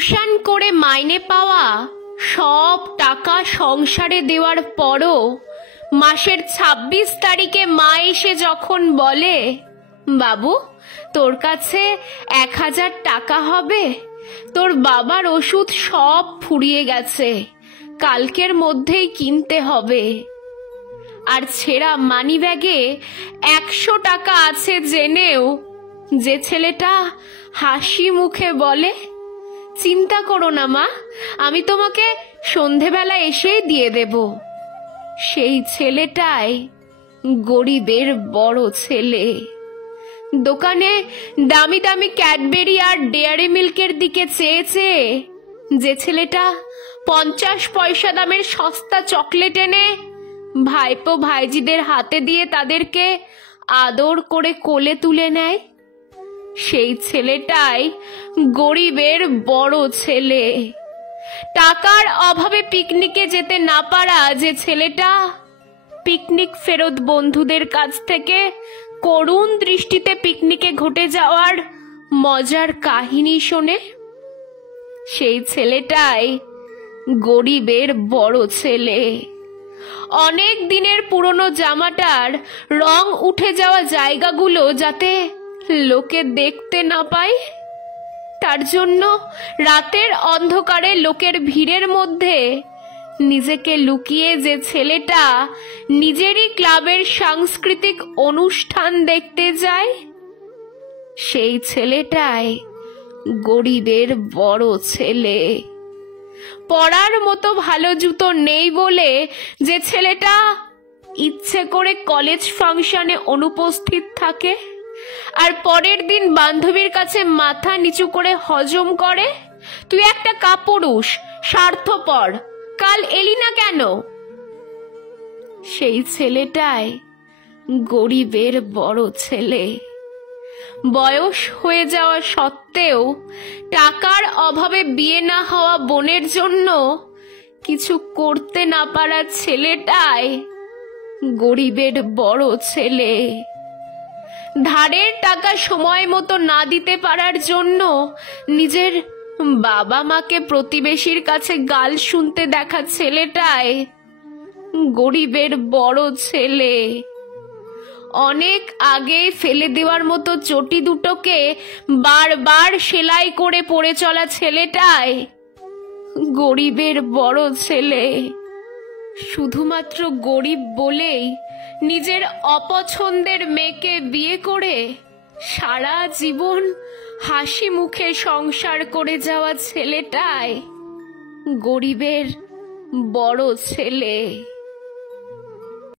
Tuition করে মাইনে পাওয়া সব টাকা সংসারে দেওয়ার পরও মাসের ২৬ তারিখে মা এসে যখন বলে, বাবু তোর কাছে ১,০০০ টাকা হবে, তোর বাবার ওষুধ সব ফুরিয়ে গেছে, কালকের মধ্যেই কিনতে হবে, আর ছেঁড়া মানি ব্যাগে ১০০ টাকা আছে জেনেও যে ছেলেটা হাসি মুখে বলে, চিন্তা করো না মা, আমি তোমাকে সন্ধেবেলা এসেই দিয়ে দেব, সেই ছেলেটাই গরিবের বড় ছেলে। দোকানে দামি দামি ক্যাডবেরি আর ডেয়ারি মিল্কের দিকে চেয়ে চেয়ে যে ছেলেটা ৫০ পয়সা দামের সস্তা চকলেট এনে ভাইপো ভাইজিদের হাতে দিয়ে তাদেরকে আদর করে কোলে তুলে নেয়, সেই ছেলেটাই গরিবের বড় ছেলে। টাকার অভাবে পিকনিকে যেতে না পারা যে ছেলেটা পিকনিক ফেরত বন্ধুদের কাছ থেকে করুণ দৃষ্টিতে পিকনিকে ঘটে যাওয়ার মজার কাহিনী শোনে, সেই ছেলেটাই গরিবের বড় ছেলে। অনেক দিনের পুরনো জামাটার রং উঠে যাওয়া জায়গাগুলো যাতে লোকে দেখতে না পায়, তার জন্য রাতের অন্ধকারে লোকের ভিড়ের মধ্যে নিজেকে লুকিয়ে যে ছেলেটা নিজেরই ক্লাবের সাংস্কৃতিক অনুষ্ঠান দেখতে যায়, সেই ছেলেটাই গরিবের বড় ছেলে। পরার মতো ভালো জুতো নেই বলে যে ছেলেটা ইচ্ছে করে কলেজ ফাংশনে অনুপস্থিত থাকে আর পরের দিন বান্ধবীর কাছে মাথা নিচু করে হজম করে, তুই একটা কাপুরুষ, স্বার্থপর, কাল এলি না কেন, সেই ছেলেটাই গরিবের বড় ছেলে। বয়স হয়ে যাওয়া সত্ত্বেও টাকার অভাবে বিয়ে না হওয়া বোনের জন্য কিছু করতে না পারা ছেলেটাই গরিবের বড় ছেলে। ধারের টাকা সময় মতো না দিতে পারার জন্য নিজের বাবা মাকে প্রতিবেশীর কাছে গাল শুনতে দেখা ছেলেটাই গরিবের বড় ছেলে। অনেক আগে ফেলে দেওয়ার মতো চটি দুটোকে বারবার সেলাই করে পড়ে চলা ছেলেটাই গরিবের বড় ছেলে। শুধুমাত্র গরিব বলেই নিজের অপছন্দের মেয়েকে বিয়ে করে সারা জীবন হাসি মুখে সংসার করে যাওয়া ছেলেটাই গরিবের বড় ছেলে।